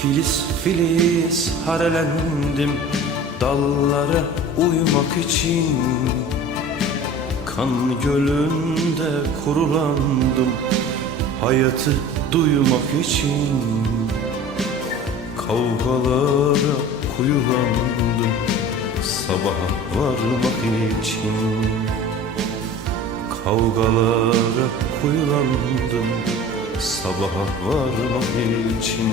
Filiz filiz harelendim dallara uymak için Kan gölünde kurulandım hayatı duymak için Kavgalara kuyulandım sabaha varmak için Kavgalara kuyulandım sabaha varmak için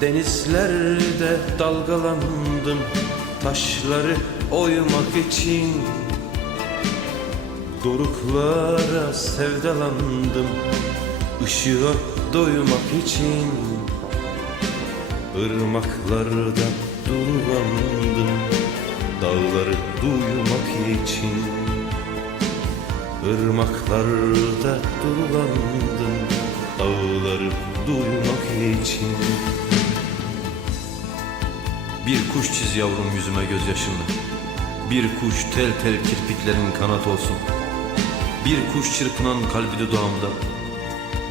Denizlerde dalgalandım Taşları oymak için Doruklara sevdalandım Işığa doymak için Irmaklarda durulandım Dağları duymak için Irmaklarda durulandım Dağları duymak için bir kuş çiz yavrum yüzüme gözyaşımla. Bir kuş tel tel kirpiklerin kanat olsun. Bir kuş çırpınan kalbi dudağımda.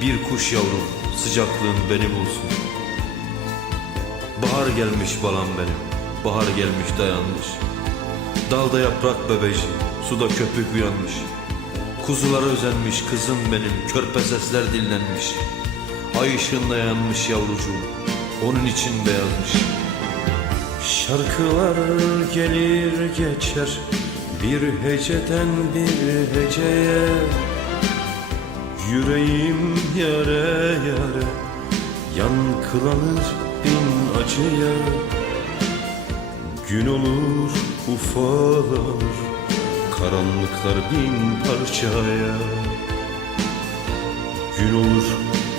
Bir kuş yavrum sıcaklığın beni bulsun. Bahar gelmiş balam benim, bahar gelmiş dayanmış. Dalda yaprak bebeci, suda köpük uyanmış. Kuzulara özenmiş kızım benim, körpe sesler dinlenmiş. Ay ışığında yanmış yavrucuğum, onun için beyazmış.'' Şarkılar gelir geçer bir heceden bir heceye Yüreğim yare yare yankılanır bin acıya Gün olur ufalanır karanlıklar bin parçaya Gün olur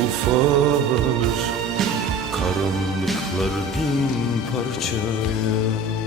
ufalanır karanlık Aşklar bin parçaya